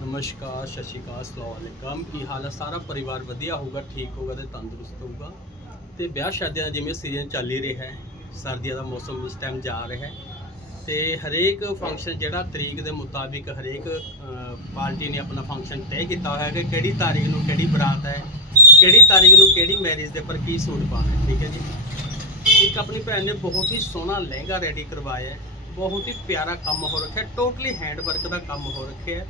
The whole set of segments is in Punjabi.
ਨਮਸਕਾਰ, ਸਤਿ ਸ਼੍ਰੀ ਅਕਾਲ, ਅਸਲਾਮ ਕੀ ਹਾਲ ਹੈ ਸਾਰਾ ਪਰਿਵਾਰ ਵਧੀਆ ਹੋਊਗਾ, ਠੀਕ ਹੋਊਗਾ ਤੇ ਤੰਦਰੁਸਤ ਹੋਊਗਾ? ਤੇ ਵਿਆਹ ਸ਼ਾਦੀਆਂ ਦਾ ਜਿਵੇਂ ਸੀਜ਼ਨ ਚੱਲ ਹੀ ਰਿਹਾ ਹੈ, ਸਰਦੀਆਂ ਦਾ ਮੌਸਮ ਇਸ ਟਾਈਮ ਜਾ ਰਿਹਾ ਹੈ। ਤੇ ਹਰੇਕ ਫੰਕਸ਼ਨ ਜਿਹੜਾ ਤਰੀਕ ਦੇ ਮੁਤਾਬਿਕ ਹਰੇਕ ਪਾਰਟੀ ਨੇ ਆਪਣਾ ਫੰਕਸ਼ਨ ਤੈਅ ਕੀਤਾ ਹੋਇਆ ਹੈ ਕਿ ਕਿਹੜੀ ਤਾਰੀਖ ਨੂੰ ਕਿਹੜੀ ਬਰਾਤ ਹੈ, ਕਿਹੜੀ ਤਾਰੀਖ ਨੂੰ ਕਿਹੜੀ ਮੈਰਿਜ ਦੇ ਉੱਪਰ ਕੀ ਸੂਟ ਪਾਉਣਾ ਹੈ, ਠੀਕ ਹੈ ਜੀ? ਇੱਕ ਆਪਣੀ ਭੈਣ ਨੇ ਬਹੁਤ ਹੀ ਸੋਹਣਾ ਲਹਿੰਗਾ ਰੈਡੀ ਕਰਵਾਇਆ ਹੈ, ਬਹੁਤ ਹੀ ਪਿਆਰਾ ਕੰਮ ਹੋ ਰੱਖਿਆ ਟੋਟਲੀ ਹੈਂਡ ਵਰਕ ਦਾ ਕੰਮ ਹੋ ਰੱਖਿਆ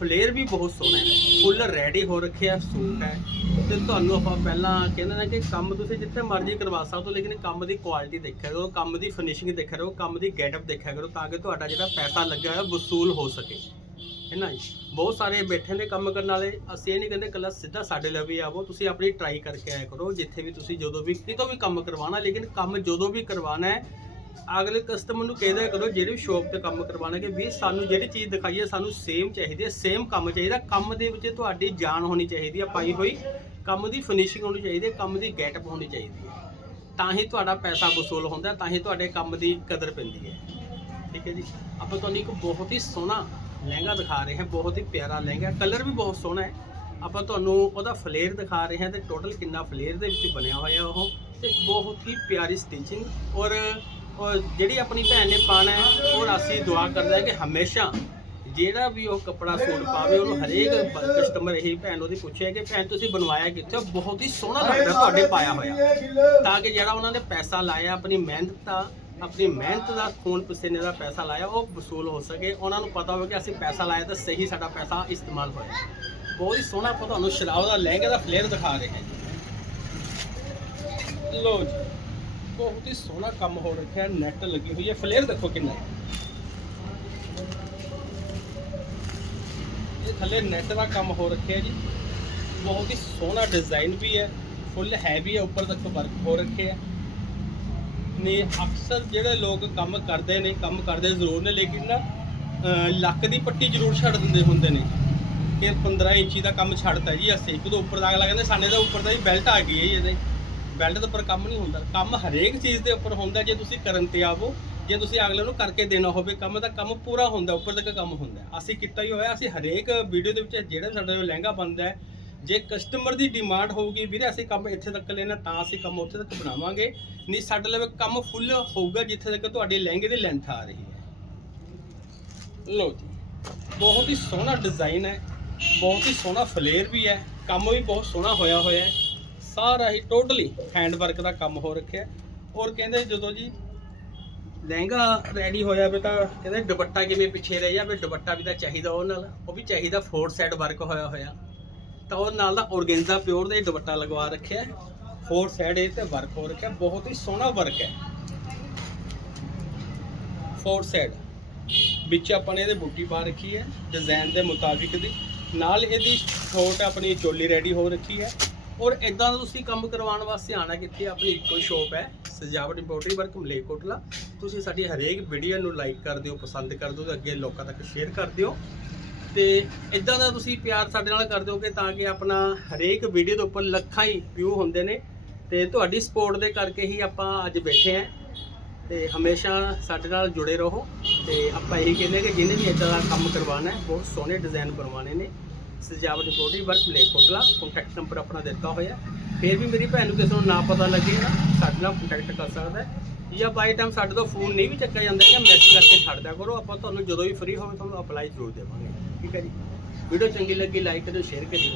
ਫਲੇਅਰ ਵੀ ਬਹੁਤ ਸੋਹਣਾ ਹੈ। ਫੁੱਲ ਰੈਡੀ ਹੋ ਰੱਖਿਆ ਸੂਟ ਹੈ। ਤੇ ਤੁਹਾਨੂੰ ਆਪਾਂ ਪਹਿਲਾਂ ਕਹਿੰਦੇ ਨੇ ਕਿ ਕੰਮ ਤੁਸੀਂ ਜਿੱਥੇ ਮਰਜ਼ੀ ਕਰਵਾ ਸਕਦੇ ਹੋ, ਲੇਕਿਨ ਕੰਮ ਦੀ ਕੁਆਲਿਟੀ ਦੇਖਿਆ ਕਰੋ, ਕੰਮ ਦੀ ਫਿਨਿਸ਼ਿੰਗ ਦੇਖਿਆ ਕਰੋ, ਕੰਮ ਦੀ ਗੈਟਅਪ ਦੇਖਿਆ ਕਰੋ ਤਾਂ ਕਿ ਤੁਹਾਡਾ ਜਿਹੜਾ ਪੈਸਾ ਲੱਗਿਆ ਹੋਇਆ ਵਸੂਲ ਹੋ ਸਕੇ। ਹੈ ਨਾ ਜੀ? ਬਹੁਤ ਸਾਰੇ ਬੈਠੇ ਨੇ ਕੰਮ ਕਰਨ ਵਾਲੇ, ਅਸੀਂ ਇਹ ਨਹੀਂ ਕਹਿੰਦੇ ਕੱਲਾ ਸਿੱਧਾ ਸਾਡੇ ਲਈ ਵੀ ਆਵੋ, ਤੁਸੀਂ ਆਪਣੀ ਟਰਾਈ ਕਰਕੇ ਆਇਆ ਕਰੋ, ਜਿੱਥੇ ਵੀ ਤੁਸੀਂ ਜਦੋਂ ਵੀ, ਕਿਤੋਂ ਵੀ ਕੰਮ ਕਰਵਾਉਣਾ, ਲੇਕਿਨ ਕੰਮ ਜਦੋਂ ਵੀ ਕਰਵਾਉਣਾ ਹੈ ਅਗਲੇ ਕਸਟਮਰ ਨੂੰ ਕਹਿ ਕਰੋ, ਜਿਹੜੇ ਵੀ ਸ਼ੋਪ ਤੇ ਕੰਮ ਕਰਵਾਉਣਾ ਕਿ ਵੀ ਸਾਨੂੰ ਜਿਹੜੀ ਚੀਜ਼ ਦਿਖਾਈ ਹੈ ਸਾਨੂੰ ਸੇਮ ਚਾਹੀਦੀ ਹੈ ਸੇਮ ਕੰਮ ਚਾਹੀਦਾ। ਕੰਮ ਦੇ ਵਿੱਚ ਤੁਹਾਡੀ ਜਾਨ ਹੋਣੀ ਚਾਹੀਦੀ ਹੈ, ਪਾਈ ਹੋਈ। ਕੰਮ ਦੀ ਫਿਨਿਸ਼ਿੰਗ ਹੋਣੀ ਚਾਹੀਦੀ ਹੈ, ਕੰਮ ਦੀ ਗੈਟਅਪ ਹੋਣੀ ਚਾਹੀਦੀ ਹੈ। ਤਾਂ ਹੀ ਤੁਹਾਡਾ ਪੈਸਾ ਵਸੂਲ ਹੁੰਦਾ ਤਾਂ ਹੀ ਤੁਹਾਡੇ ਕੰਮ ਦੀ ਕਦਰ ਪੈਂਦੀ ਹੈ। ਠੀਕ ਹੈ ਜੀ? ਆਪਾਂ ਤੁਹਾਨੂੰ ਇੱਕ ਬਹੁਤ ਹੀ ਸੋਹਣਾ ਲਹਿੰਗਾ ਦਿਖਾ ਰਹੇ ਹਾਂ, ਬਹੁਤ ਹੀ ਪਿਆਰਾ ਲਹਿੰਗਾ ਕਲਰ ਵੀ ਬਹੁਤ ਸੋਹਣਾ ਹੈ। ਆਪਾਂ ਤੁਹਾਨੂੰ ਉਹਦਾ ਫਲੇਅਰ ਦਿਖਾ ਰਹੇ ਹਾਂ ਤੇ ਟੋਟਲ ਕਿੰਨਾ ਫਲੇਅਰ ਦੇ ਵਿੱਚ ਬਣਿਆ ਹੋਇਆ ਉਹ ਤੇ ਬਹੁਤ ਹੀ ਪਿਆਰੀ ਸਟਿਚਿੰਗ ਔਰ ਔਰ ਜਿਹੜੀ ਆਪਣੀ ਭੈਣ ਨੇ ਪਾਣਾ ਹੈ, ਉਹ ਅਸੀਂ ਦੁਆ ਕਰਦਾ ਹੈ ਕਿ ਹਮੇਸ਼ਾ ਜਿਹੜਾ ਵੀ ਉਹ ਕੱਪੜਾ ਸੂਟ ਪਾਵੇ, ਉਹਨੂੰ ਹਰੇਕ ਕਸਟਮਰ ਇਹੀ ਭੈਣ ਉਹਦੀ ਪੁੱਛੇ ਕਿ ਭੈਣ, ਤੁਸੀਂ ਬਣਵਾਇਆ ਕਿੱਥੇ? ਬਹੁਤ ਹੀ ਸੋਹਣਾ ਲੱਗਦਾ ਤੁਹਾਡੇ ਪਾਇਆ ਹੋਇਆ। ਤਾਂ ਕਿ ਜਿਹੜਾ ਉਹਨਾਂ ਨੇ ਪੈਸਾ ਲਾਇਆ, ਆਪਣੀ ਮਿਹਨਤ ਦਾ, ਆਪਣੀ ਮਿਹਨਤ ਦਾ ਖੂਨ ਪਸੀਨੇ ਦਾ ਪੈਸਾ ਲਾਇਆ, ਉਹ ਵਸੂਲ ਹੋ ਸਕੇ। ਉਹਨਾਂ ਨੂੰ ਪਤਾ ਹੋਵੇ ਕਿ ਅਸੀਂ ਪੈਸਾ ਲਾਇਆ ਤਾਂ ਸਹੀ ਸਾਡਾ ਪੈਸਾ ਇਸਤੇਮਾਲ ਹੋਇਆ। ਬਹੁਤ ਹੀ ਸੋਹਣਾ ਆਪਾਂ ਤੁਹਾਨੂੰ ਸ਼ਰਾਬ ਦਾ ਲਹਿੰਗੇ ਦਾ ਫਲੇਅਰ ਦਿਖਾ ਰਹੇ ਹਾਂ ਲੋ ਜੀ। ਬਹੁਤ ਹੀ ਸੋਹਣਾ ਕੰਮ ਹੋ ਰੱਖਿਆ ਨੈਟ ਲੱਗੀ ਹੋਈ ਹੈ। ਫਲੇਅਰ ਦੇਖੋ ਕਿੰਨਾ। ਇਹ ਥੱਲੇ ਨੈਟ ਦਾ ਕੰਮ ਹੋ ਰੱਖਿਆ ਜੀ। ਬਹੁਤ ਹੀ ਸੋਹਣਾ ਡਿਜ਼ਾਈਨ ਵੀ ਹੈ। ਫੁੱਲ ਹੈਵੀ ਹੈ, ਉੱਪਰ ਤੱਕ ਵਰਕ ਹੋ ਰੱਖਿਆ ਨੇ ਅਕਸਰ ਜਿਹੜੇ ਲੋਕ ਕੰਮ ਕਰਦੇ ਨੇ, ਕੰਮ ਕਰਦੇ ਜ਼ਰੂਰ ਨੇ, ਲੇਕਿਨ ਨਾ ਲੱਕ ਦੀ ਪੱਟੀ ਜ਼ਰੂਰ ਛੱਡ ਦਿੰਦੇ ਹੁੰਦੇ ਨੇ। ਕਿ 15 ਇੰਚੀ ਦਾ ਕੰਮ ਛੱਡਤਾ ਜੀ ਅਸੀਂ। ਇੱਕ ਤੋਂ ਉੱਪਰ ਦਾ ਅਗਲਾ ਕਹਿੰਦੇ, ਸਾਡੇ ਦਾ ਉੱਪਰ ਦਾ ਹੀ ਬੈਲਟ ਆ ਗਈ ਹੈ ਜੀ ਇਹਦੇ। ਬੈਲਟ ਦੇ ਉੱਪਰ ਕੰਮ ਨਹੀਂ ਹੁੰਦਾ। ਕੰਮ ਹਰੇਕ ਚੀਜ਼ ਦੇ ਉੱਪਰ ਹੁੰਦਾ, ਜੇ ਤੁਸੀਂ ਕਰਨ ਤੇ ਆਵੋ, ਜੇ ਤੁਸੀਂ ਅਗਲੇ ਨੂੰ ਕਰਕੇ ਦੇਣਾ ਹੋਵੇ, ਕੰਮ ਤਾਂ ਕੰਮ ਪੂਰਾ ਹੁੰਦਾ, ਉੱਪਰ ਤੱਕ ਕੰਮ ਹੁੰਦਾ ਅਸੀਂ ਕੀਤਾ ਹੀ ਹੋਇਆ, ਅਸੀਂ ਹਰੇਕ ਵੀਡੀਓ ਦੇ ਵਿੱਚ ਜਿਹੜਾ ਸਾਡਾ ਲਹਿੰਗਾ ਬਣਦਾ ਹੈ, ਜੇ ਕਸਟਮਰ ਦੀ ਡਿਮਾਂਡ ਹੋਊਗੀ ਵੀਰੇ, ਅਸੀਂ ਕੰਮ ਇੱਥੇ ਤੱਕ ਲੈਣਾ, ਤਾਂ ਅਸੀਂ ਕੰਮ ਉੱਥੇ ਤੱਕ ਬਣਾਵਾਂਗੇ। ਨਹੀਂ, ਸਾਡੇ ਲਈ ਕੰਮ ਫੁੱਲ ਹੋਊਗਾ, ਜਿੱਥੇ ਤੱਕ ਤੁਹਾਡੇ ਲਹਿੰਗੇ ਦੀ ਲੈਂਥ ਆ ਰਹੀ ਹੈ। ਲੋ ਜੀ, ਬਹੁਤ ਹੀ ਸੋਹਣਾ ਡਿਜ਼ਾਈਨ ਹੈ, ਬਹੁਤ ਹੀ ਸੋਹਣਾ ਫਲੇਅਰ ਵੀ ਹੈ, ਕੰਮ ਵੀ ਬਹੁਤ ਸੋਹਣਾ ਹੋਇਆ ਹੋਇਆ ਹੈ। ਸਾਰਾ ਹੀ ਟੋਟਲੀ ਹੈਂਡ ਵਰਕ ਦਾ ਕੰਮ ਹੋ ਰੱਖਿਆ। ਔਰ ਕਹਿੰਦੇ ਜਦੋਂ ਜੀ ਲਹਿੰਗਾ ਰੈਡੀ ਹੋਇਆ ਵੀ ਤਾਂ ਕਹਿੰਦੇ ਦੁਪੱਟਾ ਕਿਵੇਂ ਪਿੱਛੇ ਰਹਿ ਜਾ, ਵੀ ਦੁਪੱਟਾ ਵੀ ਤਾਂ ਚਾਹੀਦਾ ਉਹ ਨਾਲ, ਉਹ ਵੀ ਚਾਹੀਦਾ ਫੋਰ ਸਾਈਡ ਵਰਕ ਹੋਇਆ ਹੋਇਆ। ਤਾਂ ਉਹ ਨਾਲ ਦਾ ਔਰਗੈਂਜ਼ਾ ਪਿਓਰ ਦਾ ਹੀ ਦੁਪੱਟਾ ਲਗਵਾ ਰੱਖਿਆ। ਫੋਰ ਸਾਈਡ ਇਹ ਤੇ ਵਰਕ ਹੋ ਰੱਖਿਆ, ਬਹੁਤ ਹੀ ਸੋਹਣਾ ਵਰਕ ਹੈ। ਫੋਰ ਸਾਈਡ ਵਿੱਚ ਆਪਾਂ ਨੇ ਇਹਦੇ ਬੂਟੀ ਪਾ ਰੱਖੀ ਹੈ ਡਿਜ਼ਾਈਨ ਦੇ ਮੁਤਾਬਿਕ ਦੀ। ਨਾਲ ਇਹਦੀ ਛੋਟ ਆਪਣੀ ਚੋਲੀ ਰੈਡੀ ਹੋ ਰੱਖੀ ਹੈ। ਔਰ ਇਦਾਂ ਦਾ ਤੁਸੀਂ ਕੰਮ ਕਰਵਾਉਣ ਵਾਸਤੇ ਆਣਾ ਕਿੱਥੇ? ਆਪਣੀ ਇੱਕੋ ਸ਼ੋਪ ਹੈ, ਸਜਾਵਟ ਇੰਪੋਰਟਰੀ ਵਰਕ ਮਲੇਕੋਟਲਾ ਤੁਸੀਂ ਸਾਡੀ ਹਰੇਕ ਵੀਡੀਓ ਨੂੰ ਲਾਈਕ ਕਰ ਦਿਓ, ਪਸੰਦ ਕਰ ਦਿਓ ਤੇ ਅੱਗੇ ਲੋਕਾਂ ਤੱਕ ਸ਼ੇਅਰ ਕਰ ਦਿਓ। ਤੇ ਇਦਾਂ ਦਾ ਤੁਸੀਂ ਪਿਆਰ ਸਾਡੇ ਨਾਲ ਕਰ ਦਿਓਗੇ ਤਾਂ ਕਿ ਆਪਣਾ ਹਰੇਕ ਵੀਡੀਓ ਦੇ ਉੱਪਰ ਲੱਖਾਂ ਹੀ ਵਿਊ ਹੁੰਦੇ ਨੇ। ਤੇ ਤੁਹਾਡੀ ਸਪੋਰਟ ਦੇ ਕਰਕੇ ਹੀ ਆਪਾਂ ਅੱਜ ਬੈਠੇ ਆਂ ਤੇ ਹਮੇਸ਼ਾ ਸਾਡੇ ਨਾਲ ਜੁੜੇ ਰਹੋ। ਤੇ ਆਪਾਂ ਇਹੀ ਕਹਿੰਦੇ ਕਿ ਜਿਹਨੇ ਵੀ ਇਦਾਂ ਦਾ ਕੰਮ ਕਰਵਾਉਣਾ ਹੈ, ਬਹੁਤ ਸੋਹਣੇ ਡਿਜ਼ਾਈਨ ਬਣਵਾਉਣੇ ਨੇ। ਸਜਾਵਟ body work Kotla contact number ਆਪਣਾ ਦਿੱਤਾ ਹੋਇਆ। ਫਿਰ ਵੀ ਮੇਰੀ ਭੈਣ ਨੂੰ ਕਿਸੇ ਨੂੰ ਨਾ ਪਤਾ ਲੱਗੇ ਨਾ, ਸਾਡੇ ਨਾਲ ਕੰਟੈਕਟ ਕਰ ਸਕਦਾ ਜਾਂ ਬਾਈ ਟਾਈਮ ਸਾਡੇ ਤੋਂ ਫੋਨ ਨਹੀਂ ਵੀ ਚੱਕਿਆ ਜਾਂਦਾ ਜਾਂ ਮੈਸੇਜ ਕਰਕੇ ਛੱਡ ਦਿਆ ਕਰੋ। ਆਪਾਂ ਤੁਹਾਨੂੰ ਜਦੋਂ ਵੀ ਫ੍ਰੀ ਹੋਵੇ, ਤੁਹਾਨੂੰ ਅਪਲਾਈ ਜ਼ਰੂਰ ਦੇਵਾਂਗੇ। ਠੀਕ ਹੈ ਜੀ? ਵੀਡੀਓ ਚੰਗੀ ਲੱਗੀ ਲਾਈਕ ਕਰਿਓ ਸ਼ੇਅਰ ਕਰਿਓ।